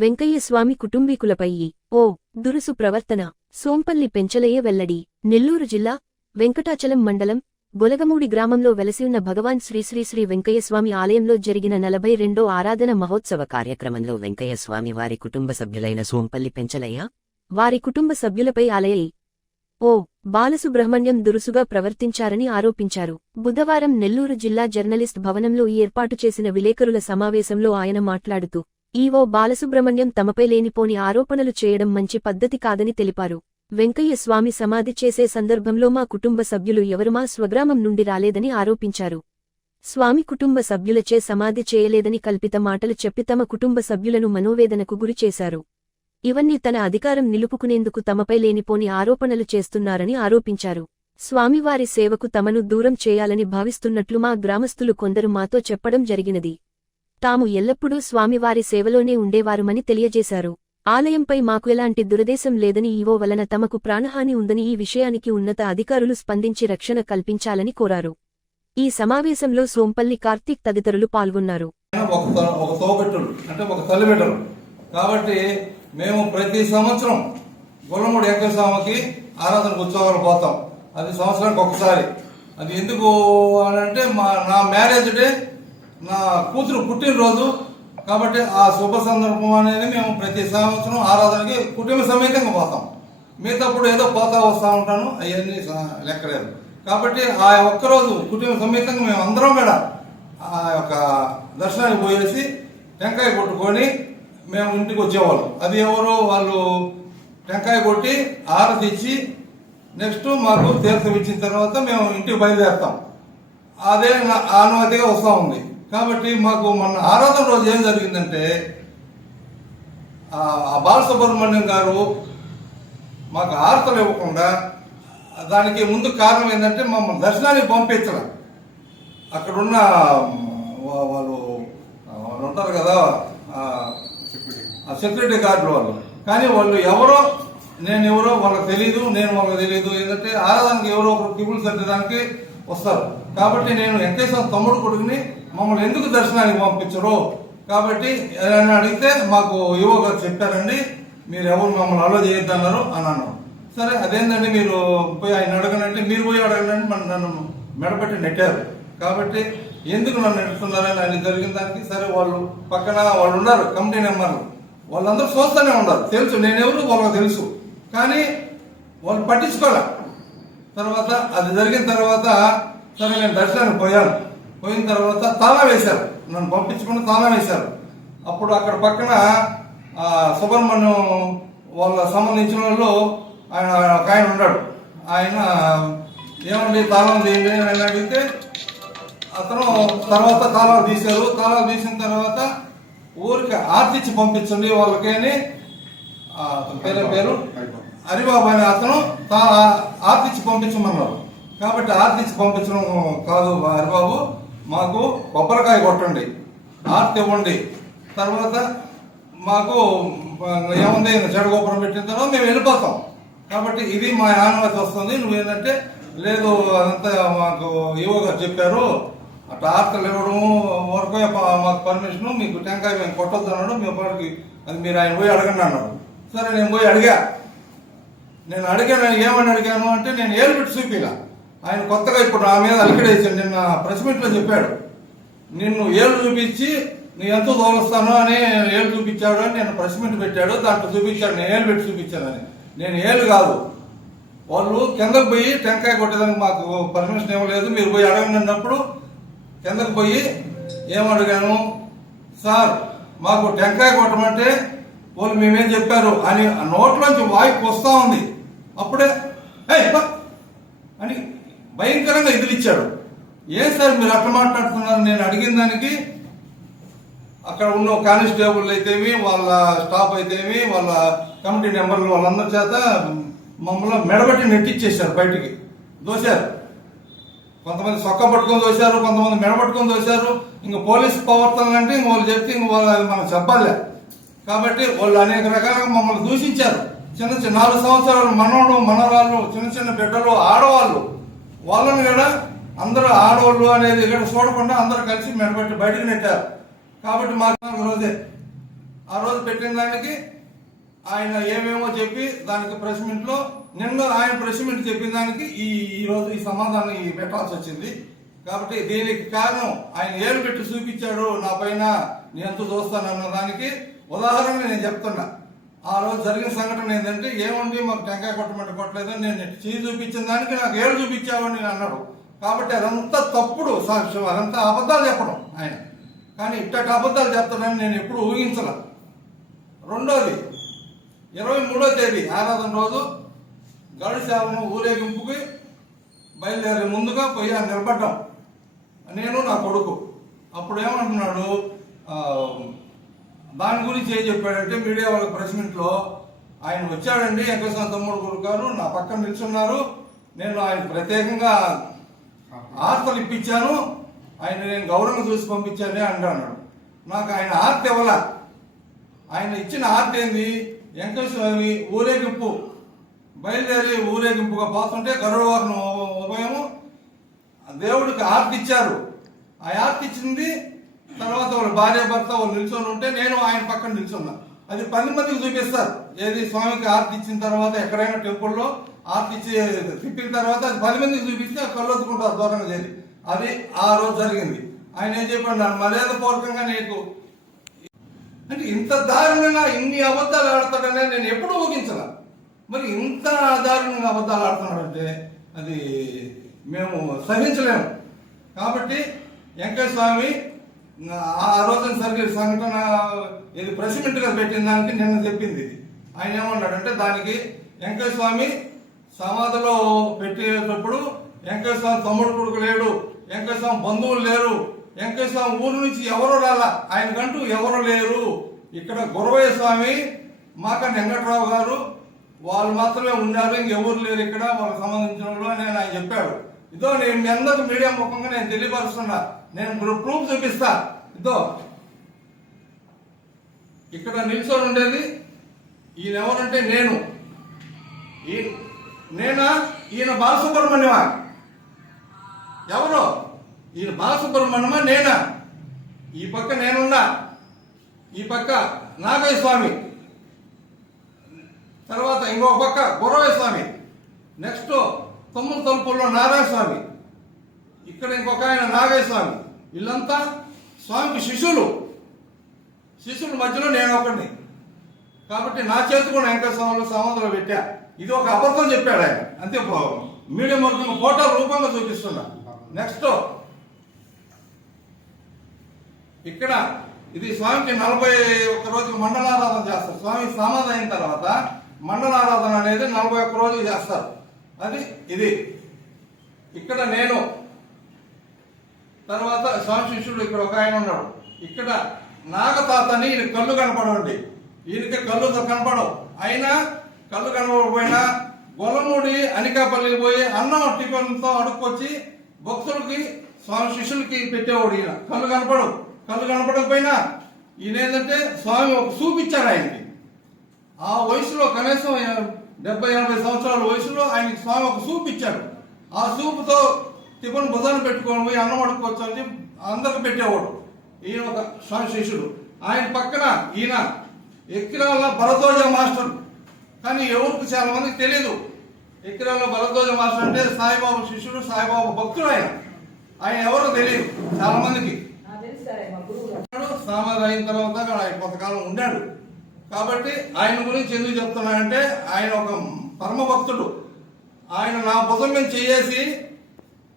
వెంకయ్య స్వామి కుటుంబీకులపై ఓ దురుసు ప్రవర్తన. సోంపల్లి పెంచలయ్య వెల్లడి. నెల్లూరు జిల్లా వెంకటాచలం మండలం గొలగమూడి గ్రామంలో వెలసియున్న భగవాన్ శ్రీ వెంకయ్యస్వామి ఆలయంలో జరిగిన 42వ ఆరాధన మహోత్సవ కార్యక్రమంలో వెంకయ్యస్వామి వారి కుటుంబ సభ్యులైన సోంపల్లి పెంచలయ్య వారి కుటుంబ సభ్యులపై ఆలయ ఓ బాలసుబ్రహ్మణ్యం దురుసుగా ప్రవర్తించారని ఆరోపించారు. బుధవారం నెల్లూరు జిల్లా జర్నలిస్ట్ భవనంలో ఏర్పాటు చేసిన విలేకరుల సమావేశంలో ఆయన మాట్లాడుతూ ఈవో బాలసుబ్రహ్మణ్యం తమపై లేనిపోని ఆరోపణలు చేయడం మంచి పద్ధతి కాదని తెలిపారు. వెంకయ్య స్వామి సమాధి చేసే సందర్భంలో మా కుటుంబ సభ్యులు ఎవరు మా స్వగ్రామం నుండి రాలేదని ఆరోపించారు. స్వామి కుటుంబ సభ్యులచే సమాధి చేయలేదని కల్పిత మాటలు చెప్పి తమ కుటుంబ సభ్యులను మనోవేదనకు గురిచేశారు. ఇవన్నీ తన అధికారం నిలుపుకునేందుకు తమపై లేనిపోని ఆరోపణలు చేస్తున్నారని ఆరోపించారు. స్వామివారి సేవకు తమను దూరం చేయాలని భావిస్తున్నట్లు మా గ్రామస్తులు కొందరు మాతో చెప్పడం జరిగినది. తాము ఎల్లప్పుడూ స్వామివారి సేవలోనే ఉండేవారుమని తెలియజేశారు. ఆలయంపై మాకు ఎలాంటి దురదేశం లేదని ఈవో వలన తమకు ప్రాణహాని ఉందని ఈ విషయానికి ఉన్నత అధికారులు స్పందించి రక్షణ కల్పించాలని కోరారు. ఈ సమావేశంలో సోంపల్లి కార్తీక్ తదితరులు పాల్గొన్నారు. కాబట్టి మేము ప్రతి సంవత్సరం గొల్లమూడి వెంకటస్వామికి ఆరాధన ఉత్సవాలు పోతాం. అది సంవత్సరానికి ఒకసారి. అది ఎందుకు అని అంటే నా మ్యారేజ్ డే, నా కూతురు పుట్టినరోజు. కాబట్టి ఆ శుభ సందర్భం అనేది మేము ప్రతి సంవత్సరం ఆరాధనకి కుటుంబ సమేతంగా పోతాం. మిగతాప్పుడు ఏదో పోతా వస్తూ ఉంటాను, అవన్నీ లెక్కలేదు. కాబట్టి ఆ ఒక్కరోజు కుటుంబ సమేతంగా మేము అందరం కూడా ఆ యొక్క దర్శనానికి పోయేసి టెంకాయ కొట్టుకొని మేము ఇంటికి వచ్చేవాళ్ళం. అది ఎవరు వాళ్ళు టెంకాయ కొట్టి ఆరతి ఇచ్చి నెక్స్ట్ మాకు తీర్థం ఇచ్చిన తర్వాత మేము ఇంటికి బయలుదేరుతాం. అదే ఆనవాయితీగా వస్తూ ఉంది. కాబట్టి మాకు మొన్న ఆరాధన రోజు ఏం జరిగిందంటే ఆ బాలసుబ్రహ్మణ్యం గారు మాకు ఆరతలు ఇవ్వకుండా, దానికి ముందు కారణం ఏంటంటే మమ్మల్ని దర్శనానికి పంపించడం. అక్కడున్న వాళ్ళు ఉంటారు కదా సెక్యూరిటీ గార్డులు వాళ్ళు. కానీ వాళ్ళు ఎవరో నేను ఎవరో వాళ్ళకి తెలీదు, నేను వాళ్ళకి తెలీదు. ఏంటంటే ఆరాధనకి ఎవరో ఒకరు కిబులు సర్దడానికి వస్తారు. కాబట్టి నేను వెంకటేశ్వర తమ్ముడు కొడుకుని మమ్మల్ని ఎందుకు దర్శనానికి పంపించరు కాబట్టి అని అడిగితే మాకు యువ గారు చెప్పారండి, మీరు ఎవరు మమ్మల్ని అలో చేయొద్దన్నారు అని అన్నారు. సరే అదేంటండి మీరు పోయి ఆయన అడగనంటే మీరు పోయి అడగనండి నన్ను మెడపెట్టి నెట్టారు. కాబట్టి ఎందుకు నన్ను నెట్టుతున్నారని అని జరిగిన దానికి సరే వాళ్ళు పక్కన వాళ్ళు ఉన్నారు కమిటీ మెంబర్లు, వాళ్ళందరూ చూస్తూనే ఉన్నారు. తెలుసు నేనెవరు వాళ్ళకి తెలుసు, కానీ వాళ్ళు పట్టించుకోలే. తర్వాత అది జరిగిన తర్వాత సరే నేను దర్శనానికి పోయాను. పోయిన తర్వాత తాళం వేశారు, నన్ను పంపించుకుని తాళం వేశారు. అప్పుడు అక్కడ పక్కన సుబ్రహ్మణ్యం వాళ్ళ సంబంధించిన వాళ్ళు ఆయన ఉన్నాడు. ఆయన ఏమండి తాళం తీయండి అని అడిగితే అతను తర్వాత తాళాలు తీశారు. తాళాలు తీసిన తర్వాత ఊరికి ఆర్తిచ్చి పంపించండి వాళ్ళకి అని పేరు హరిబాబు అని అతను ఆర్తిచ్చి పంపించమన్నారు. కాబట్టి ఆర్తిచ్చి పంపించడం కాదు హరిబాబు, మాకు కొబ్బరికాయ కొట్టండి, ఆర్తి ఇవ్వండి, తర్వాత మాకు ఏముంది చెడగోపురం పెట్టిన తర్వాత మేము వెళ్ళిపోతాం. కాబట్టి ఇది మా ఆనవాయితీ వస్తుంది. నువ్వేంటంటే లేదు అదంతా మాకు ఈవో గారు చెప్పారు, అట్లా ఆర్తలు ఇవ్వడము వరకు మాకు పర్మిషన్, మీకు టెంకాయ మేము కొట్టొద్దు అన్నాడు. మీ పాటికి అది మీరు ఆయన పోయి అడగండి అన్నాడు. సరే నేను పోయి అడిగా. నేను అడిగాను, ఏమని అడిగాను అంటే నేను ఏలు పెట్టి చూపిలా. ఆయన కొత్తగా ఇప్పుడు నా మీద అలికడేసాడు. నిన్న ప్రెస్ మీట్లో చెప్పాడు, నిన్ను ఏళ్ళు చూపించి నీ ఎంతో తోలుస్తాను అని ఏళ్ళు చూపించాడు అని నేను ప్రెస్ మీట్ పెట్టాడు. దాంట్లో చూపించాడు నేను ఏళ్ళు పెట్టి చూపించానని. నేను ఏళ్ళు కాదు, వాళ్ళు కిందకు పోయి టెంకాయ కొట్టేదానికి మాకు పర్మిషన్ ఇవ్వలేదు, మీరు పోయి అడగనప్పుడు కిందకు పోయి ఏమడిగాను, సార్ మాకు టెంకాయ కొట్టమంటే వాళ్ళు మేమేం చెప్పారు అని నోట్లోంచి వాయిపు వస్తూ ఉంది. అప్పుడే అని భయంకరంగా ఎదిరిచ్చాడు. ఏం సార్ మీరు అట్లా మాట్లాడుతున్నారు? నేను అడిగిన దానికి అక్కడ ఉన్న కానిస్టేబుల్ అయితేమి, వాళ్ళ స్టాఫ్ అయితేమి, వాళ్ళ కమిటీ మెంబర్లు వాళ్ళందరి చేత మమ్మల్ని మెడబట్టి నెట్టిచ్చేశారు, బయటికి దోశారు. కొంతమంది సొక్క పట్టుకొని దోశారు, కొంతమంది మెడబట్టుకొని దోశారు. ఇంక పోలీసు ప్రవర్తనలు అంటే ఇంక వాళ్ళు చెప్తే ఇంక వాళ్ళు మనం చెప్పాలే. కాబట్టి వాళ్ళు అనేక రకాలుగా మమ్మల్ని దూషించారు. చిన్న 4 సంవత్సరాలు మనోడు మనవరాళ్ళు, చిన్న బిడ్డలు, ఆడవాళ్ళు, వాళ్ళని కూడా అందరూ ఆడవాళ్ళు అనేది ఇక్కడ చూడకుండా అందరూ కలిసి మెడబట్టి బయటకు నెట్టారు. కాబట్టి మాకు రోజే ఆ రోజు పెట్టిన దానికి ఆయన ఏమేమో చెప్పి దానికి ప్రెస్ మీట్ లో నిన్న ఆయన ప్రెస్ మీట్ చెప్పిన దానికి ఈ రోజు ఈ సమాధానం పెట్టాల్సి వచ్చింది. కాబట్టి దీనికి కారణం ఆయన ఏలు పెట్టి చూపించాడు నా పైన నేను ఎంత చూస్తానన్న దానికి ఉదాహరణ నేను చెప్తున్నా. ఆ రోజు జరిగిన సంఘటన ఏంటంటే, ఏముంది మాకు టెంకాయ కొట్టమంటే కొట్టలేదు, నేను చేయి చూపించిన దానికి నాకు ఏళ్ళు చూపించావని నేను అన్నాడు. కాబట్టి అదంతా తప్పుడు సాక్ష్యం, అదంతా అబద్ధాలు చెప్పడం ఆయన. కానీ ఇట్టటి అబద్ధాలు చెప్తానని నేను ఎప్పుడు ఊహించల. రెండోది 23వ తేదీ ఆరాధన రోజు గరుడ సేవను ఊరేగింపుకి బయలుదేరే ముందుగా పోయి నిలబడ్డాం నేను నా కొడుకు. అప్పుడు ఏమంటున్నాడు, దాని గురించి ఏం చెప్పాడంటే మీడియా వాళ్ళకి ప్రెస్ మీట్ లో, ఆయన వచ్చాడండి వెంకటేశ్వర తమ్ముడు గురు గారు నా పక్కన నిల్చున్నారు, నేను ఆయన ప్రత్యేకంగా ఆర్తలు ఇప్పించాను, ఆయన నేను గౌరవం చూసి పంపించానే అన్నాడు. నాకు ఆయన ఆర్త ఇవ్వాల. ఆయన ఇచ్చిన ఆర్త ఏంది, వెంకటేశ్వరి ఊరేగింపు బయలుదేరి ఊరేగింపుగా పోతుంటే గరుడవారిని ఉభయము దేవుడికి ఆర్తి ఇచ్చారు. ఆ ఆర్తి ఇచ్చింది తర్వాత వాళ్ళ భార్య భర్త వాళ్ళు నిల్చొని ఉంటే నేను ఆయన పక్కన నిల్చున్నా. అది 10 మందికి చూపిస్తారు. ఏది స్వామికి ఆర్తి ఇచ్చిన తర్వాత ఎక్కడైనా టెంపుల్లో ఆర్తి ఇచ్చి తిప్పిన తర్వాత అది 10 మందికి చూపిస్తే కళ్ళొత్తుకుంటారు దూరంగా చేరి. అది ఆ రోజు జరిగింది. ఆయన ఏం చెప్పాడు, నన్ను మర్యాద పూర్వకంగా నీకు అంటే ఇంత దారుణంగా ఇన్ని అబద్ధాలు ఆడతాడనే నేను ఎప్పుడూ ఊహించలా. మరి ఇంత దారుణంగా అబద్ధాలు ఆడుతున్నాడంటే అది మేము సహించలేము. కాబట్టి వెంకటేశ్వర స్వామి ఆ రోజున జరిగే సంఘటన ఇది ప్రెస్ మీట్ గా పెట్టిన దానికి నిన్న చెప్పింది. ఇది ఆయన ఏమన్నాడంటే, దానికి వెంకటేశ్వర స్వామి సమాధిలో పెట్టేటప్పుడు వెంకటేశ్వర స్వామి తమ్ముడు కొడుకు లేడు, వెంకటేశ్వర స్వామి బంధువులు లేరు, వెంకటేశ్వర స్వామి ఊరు నుంచి ఎవరు రాలా, ఆయనకంటూ ఎవరు లేరు, ఇక్కడ గురవయ్య స్వామి మాక వెంకట్రావు గారు వాళ్ళు మాత్రమే ఉన్నారు, ఇంకెవరు లేరు ఇక్కడ వాళ్ళకి సంబంధించిన వాళ్ళు అని ఆయన చెప్పాడు. ఇదో నేను మీ అందరికి మీడియా ముఖంగా నేను తెలియపరుస్తున్నా, నేను ప్రూఫ్ చూపిస్తా. ఇదో ఇక్కడ నిల్చొని ఉండేది ఈయన ఎవరంటే నేనా ఈయన బాలసుబ్రహ్మణ్యమా? ఎవరు ఈయన బాలసుబ్రహ్మణ్యమా నేనా? ఈ పక్క నేనున్నా, ఈ పక్క నాగయ్య స్వామి, తర్వాత ఇంకొక పక్క గురవయ్య స్వామి, నెక్స్ట్ తొమ్మిది తలుపుల్లో నారాయణ స్వామి, ఇక్కడ ఇంకొక ఆయన నాగయ్య స్వామి. వీళ్ళంతా స్వామికి శిష్యులు మధ్యలో నేను ఒకడిని. కాబట్టి నా చేతి కూడా వెంకటేశ్వర సమాధిలో పెట్టా. ఇది ఒక అబద్ధం చెప్పాడు ఆయన, అంతే. మీడియా వర్గం ఫోటో రూపంగా చూపిస్తున్నా. నెక్స్ట్ ఇక్కడ ఇది స్వామికి 41 రోజులు మండలారాధన చేస్తారు. స్వామి సమాధి అయిన తర్వాత మండలారాధన అనేది 41 రోజులు చేస్తారు. అది ఇది ఇక్కడ నేను, తర్వాత స్వామి శిష్యుడు ఇక్కడ ఒక ఆయన ఉన్నాడు. ఇక్కడ నాగతాతని ఈయన కళ్ళు కనపడండి, ఈయనకి కళ్ళు కనపడవు. అయినా కళ్ళు కనపడకపోయినా గొల్లమూడి అనికాపల్లికి పోయి అన్నం టిఫిన్తో అడుక్కొచ్చి భక్తులకి స్వామి శిష్యులకి పెట్టేవాడు. ఈయన కళ్ళు కనపడకపోయినా ఈయన ఏంటంటే స్వామి ఒక చూపించాడు ఆయనకి. ఆ వయసులో కనీసం 70-80 సంవత్సరాల వయసులో ఆయనకి స్వామి ఒక సూప్ ఇచ్చాడు. ఆ సూపుతో టిఫిన్ భుజాన్ని పెట్టుకొని పోయి అన్నం అడుక్కోవచ్చు అని అందరికి పెట్టేవాడు. ఈయన ఒక స్వామి శిష్యుడు. ఆయన పక్కన ఈయన ఎక్కిరాల భరద్వాజ మాస్టర్. కానీ ఎవరికి చాలా మందికి తెలియదు. ఎక్కిరాల భరద్వాజ మాస్టర్ అంటే సాయిబాబా శిష్యుడు, సాయిబాబా భక్తుడు. ఆయన ఎవరో తెలియదు చాలా మందికి. సమాధి అయిన తర్వాత ఆయన కొంతకాలం ఉన్నాడు. కాబట్టి ఆయన గురించి ఎందుకు చెప్తున్నానంటే, ఆయన ఒక పరమ భక్తుడు. ఆయన నా భుజం మీద చేసి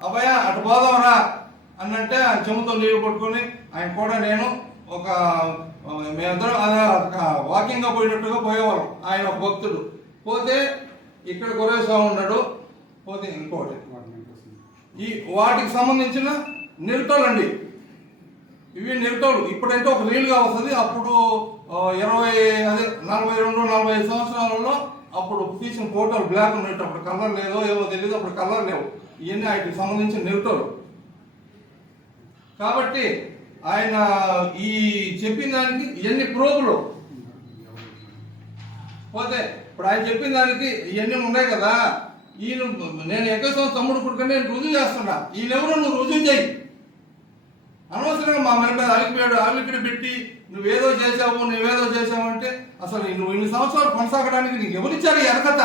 అబ్బాయ అటు పోదాంరా అన్నంటే ఆయన చెముతో నీళ్లు పట్టుకొని ఆయన కూడా నేను ఒక మేమిద్దరం వాకింగ్ గా పోయినట్టుగా పోయేవాళ్ళం. ఆయన ఒక భక్తుడు. పోతే ఇక్కడ గురవయ్య స్వామి ఉన్నాడు. పోతే ఇంకోటి ఈ వాటికి సంబంధించిన నిరుటోలండి. ఇవి నిరుటోలు. ఇప్పుడంటే ఒక రీల్గా వస్తుంది. అప్పుడు 42-45 సంవత్సరాలలో అప్పుడు తీసిన ఫోటోలు బ్లాక్ ఉన్నట్టు. అప్పుడు కలర్ లేదో ఏవో తెలియదు, అప్పుడు కలర్ లేవు. ఇవన్నీ వాటికి సంబంధించిన నిరుటోలు. కాబట్టి ఆయన ఈ చెప్పిన దానికి ఇవన్నీ ప్రోగులు. పోతే ఇప్పుడు ఆయన చెప్పిన దానికి ఇవన్నీ ఉన్నాయి కదా. నేను 21 తమ్ముడు పుట్టుకొని నేను రుజువు చేస్తున్నా. ఈయనెవరో నువ్వు రుజువు చేయి. అనవసరంగా మా మన మీద అలికిడి పెట్టి నువ్వేదో చేసావు అంటే అసలు నువ్వు ఇన్ని సంవత్సరాలు కొనసాగడానికి నీకు ఎవరిచ్చారు ఈ అర్హత?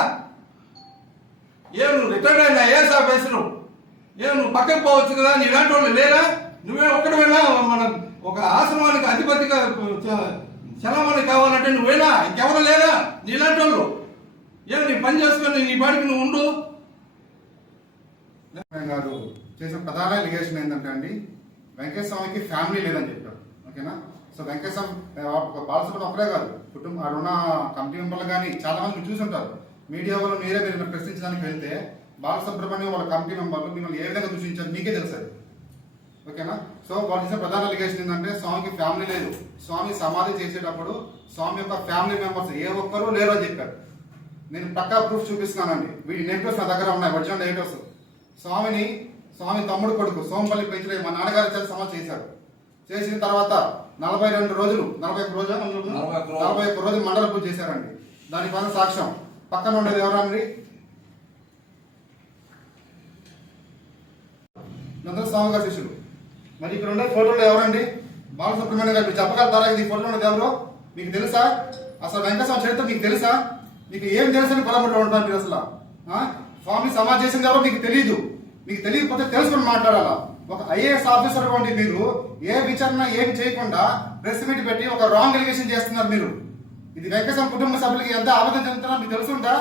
నువ్వు రిటైర్డ్ అయినా ఐఏఎస్ ఆఫీసరు, నువ్వు పక్కకు పోవచ్చు కదా, నీలాంటి వాళ్ళు లేరా? నువ్వే ఒక్కడివైనా మన ఒక ఆశ్రమానికి అధిపతిగా చలమని కావాలంటే నువ్వేనా? ఇంకెవరు లేరా నీలాంటి వాళ్ళు? నీ పని చేసుకొని నీ బాడికి నువ్వు ఉండు. గారు చేసిన ప్రధాన లిగేషన్ ఏంటంటే అండి, వెంకటస్వామికి ఫ్యామిలీ లేదని చెప్పారు. ఓకేనా? సో వెంకటస్వామి బాలసుబ్రహ్మణ్యం ఒక్కడే కాదు, కుటుంబం ఆడున్న కమిటీ మెంబర్లు కానీ చాలా మంది మీరు చూసుంటారు. మీడియా వాళ్ళు మీరు ప్రశ్నించడానికి వెళ్తే బాలసుబ్రహ్మణ్యం వాళ్ళ కమిటీ మెంబర్లు మిమ్మల్ని ఏ విధంగా దూషించారు మీకే తెలుసు. ఓకేనా? సో వాళ్ళు చేసిన ప్రధాన లిగేషన్ ఏంటంటే స్వామికి ఫ్యామిలీ లేదు, స్వామి సమాధి చేసేటప్పుడు స్వామి యొక్క ఫ్యామిలీ మెంబర్స్ ఏ ఒక్కరూ లేరు అని చెప్పారు. నేను పక్కా ప్రూఫ్ చూపిస్తున్నానండి. వీడి నెట్వర్క్స్ నా దగ్గర ఉన్నాయి, ఒరిజినల్ నెట్వర్క్స్. స్వామి తమ్ముడు కొడుకు సోంపల్లి పెంచలయ్య మా నాన్నగారి చేత సమాధి చేశారు. చేసిన తర్వాత 41 రోజులు మండల పూజ చేశారండి. దానికి పైన సాక్ష్యం పక్కన ఉండేది ఎవరండి? నందన స్వామి గారి శిష్యులు. మరి ఇక్కడ ఉండే ఫోటోలు ఎవరండి? బాలసుబ్రహ్మణ్యం గారు. మీరు చెప్పగలుగుతారా ఇది ఫోటోలో ఉండేది ఎవరో? మీకు తెలుసా? అసలు వెంకటస్వామి చరిత్ర మీకు తెలుసా? మీకు ఏం తెలుసని పొలబడిలో ఉంటారు మీరు? అసలు స్వామి సమాధి చేసింది ఎవరో మీకు తెలియదు. మీకు తెలియకపోతే తెలుసుకొని మాట్లాడాలా. ఒక ఐఏఎస్ ఆఫీసర్ వంటి మీరు ఏ విచారణ ఏమి చేయకుండా ప్రెస్ మీట్ పెట్టి ఒక రాంగ్ ఎలిగేషన్ చేస్తున్నారు మీరు. ఇది వెంకటస్వామి కుటుంబ సభ్యులకి ఎంత ఆవేదన చెందుతున్నా మీకు తెలుసుందా?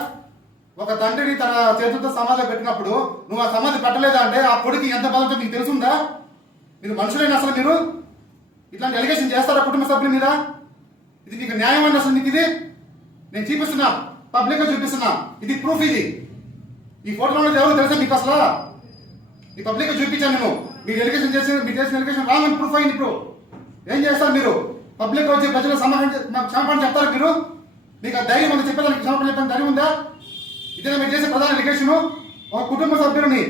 ఒక తండ్రిని తన చేతులతో సమాధి పెట్టినప్పుడు నువ్వు ఆ సమాధి పెట్టలేదా అంటే ఆ కొడుకు ఎంత బాధతో మీకు తెలుసుందా? మీరు మనుషులైన అసలు మీరు ఇట్లాంటి ఎలిగేషన్ చేస్తారా కుటుంబ సభ్యుల మీద? ఇది మీకు న్యాయం అండి అసలు? మీకు ఇది నేను చూపిస్తున్నా, పబ్లిక్ గా చూపిస్తున్నా, ఇది ప్రూఫ్. ఇది ఈ ఫోటోలో ఎవరు తెలుసా మీకు అసలు? ఈ పబ్లిక్ గా చూపించాను నేను. మీరు ఎలిగేషన్ చేసిన ఎలిగేషన్ రాంగ్ అని ప్రూఫ్ అయింది. ఇప్పుడు ఏం చేస్తారు మీరు? పబ్లిక్ వచ్చి ప్రజలు క్షమాపణ చెప్తారు మీరు? మీకు ఆ ధైర్యం ఉంది చెప్పేదానికి? క్షమాపణ చెప్పని ధైర్యం ఉందా? ఇదే మీరు చేసే ప్రధాన ఎలిగేషన్. ఒక కుటుంబ సభ్యుని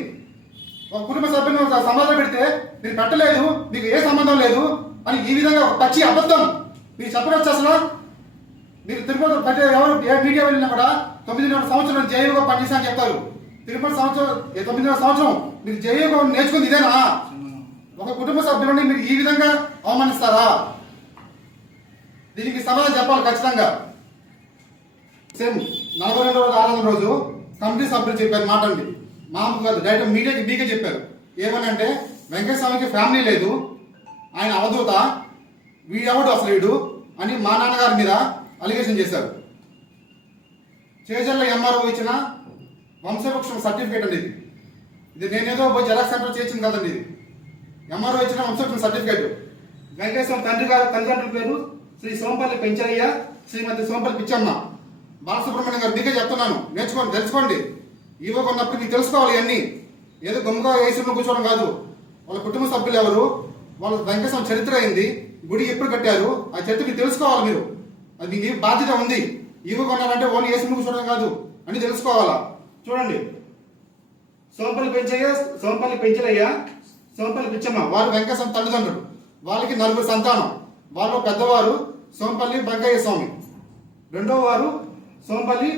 సమాధానం పెడితే మీరు పెట్టలేదు, మీకు ఏ సంబంధం లేదు అని ఈ విధంగా పచ్చి అబద్ధం మీరు చెప్పవచ్చు. అసలు మీరు తిరుపతి ఎవరు ఏ మీడియా వెళ్ళినా కూడా 9.5 సంవత్సరం జైలుగా పనిచేసా అని చెప్తారు. తిరుపతి 9.5 సంవత్సరం మీరు జైలుగా నేర్చుకుంది ఇదేనా? ఒక కుటుంబ సభ్యులని మీరు ఈ విధంగా అవమానిస్తారా? దీనికి సమాధానం చెప్పాలి ఖచ్చితంగా. సేమ్ 42వ ఆరాధన రోజు కమిటీ సభ్యులు చెప్పారు మాట అండి, మామూలు కాదు, డైరెక్ట్ మీకే చెప్పారు. ఏమనంటే వెంకటస్వామికి ఫ్యామిలీ లేదు, ఆయన అవధూత, వీడెవడు అసలు వీడు అని మా నాన్నగారి మీద అలిగేషన్ చేశారు. చేజర్ల ఎంఆర్ఓ ఇచ్చిన వంశవృక్షం సర్టిఫికేట్ అండి ఇది నేనేదో పోయి జెరాక్స్ సెంటర్ చేసింది కదండి. ఇది ఎంఆర్ఓ ఇచ్చిన వంశవృక్షం సర్టిఫికేట్. వెంకటేశ్వర తల్లిదండ్రుల పేరు శ్రీ సోంపల్లి పెంచయ్య, శ్రీమతి సోంపల్లి పిచ్చమ్మ. బాలసుబ్రహ్మణ్యం గారు మీకే చెప్తున్నాను, నేర్చుకోండి, తెలుసుకోండి. ఇవ్వకున్నప్పుడు మీకు తెలుసుకోవాలి. ఇవన్నీ ఏదో గమ్ముగా వేసుకుని కూర్చోవడం కాదు. వాళ్ళ కుటుంబ సభ్యులు ఎవరు, వాళ్ళ వెంకటేశ్వర చరిత్ర అయింది, గుడి ఎప్పుడు కట్టారు, ఆ చరిత్ర మీకు తెలుసుకోవాలి. మీరు అది మీకు బాధ్యత ఉంది. ఇవ్వకున్నారంటే ఓన్లీ వేసుకుని కూర్చోవడం కాదు అని తెలుసుకోవాలా. చూడండి, సోంపల్లి పెంచలయ్య, సోంపల్లి పిచ్చమ్మ వారు వెంకటేశ్వర తల్లిదండ్రులు. వాళ్ళకి 4 సంతానం. వాళ్ళు పెద్దవారు సోంపల్లి వెంకయ్య స్వామి, రెండవ వారు సోంపల్లి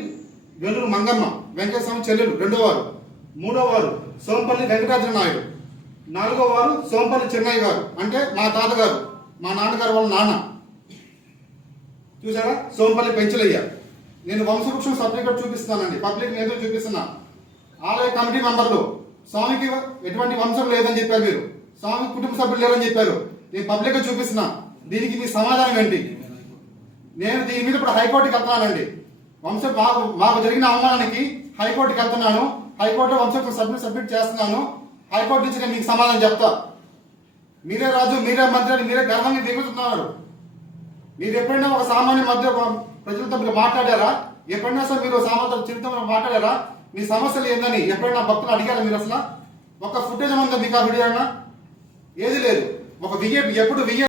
వెల్లూరు మంగమ్మ, వెంకటస్వామి చెల్లెలు రెండో వారు, మూడో వారు సోంపల్లి వెంకటాద్రి నాయుడు, 4వ వారు సోంపల్లి చెన్నయ్య గారు, అంటే మా తాతగారు, మా నాన్నగారు వాళ్ళ నాన్న. చూసారా, సోంపల్లి పెంచలయ్య. నేను వంశవృక్షం సర్టిఫికేట్ చూపిస్తున్నానండి, పబ్లిక్ మీద చూపిస్తున్నా. ఆలయ కమిటీ మెంబర్లు స్వామికి ఎటువంటి వంశం లేదని చెప్పారు, మీరు స్వామి కుటుంబ సభ్యులు లేరని చెప్పారు. నేను పబ్లిక్ గా చూపిస్తున్నా. దీనికి మీ సమాధానం ఏంటి? నేను దీని మీద ఇప్పుడు హైకోర్టుకి వెళ్తున్నానండి. మాకు జరిగిన అవమానానికి హైకోర్టుకి వెళ్తున్నాను. హైకోర్టులో వంశవృక్షం సబ్మిట్ చేస్తున్నాను. హైకోర్టు నుంచి నేను మీకు సమాధానం చెప్తా. మీరే రాజు, మీరే మంత్రి అని మీరే గర్వంగా దిగుతున్నారు. మీరు ఎప్పుడైనా ఒక సామాన్య మధ్య ప్రజలతో మీరు మాట్లాడారా? ఎప్పుడైనా అసలు మీరు సామాన్య చరిత్రలో మాట్లాడారా? మీ సమస్యలు ఏందని ఎప్పుడైనా భక్తులు అడిగారా మీరు? అసలు ఒక ఫుటేజ్ ఉందా మీకు ఆ వీడియో? ఏది లేదు. ఒక ఎప్పుడు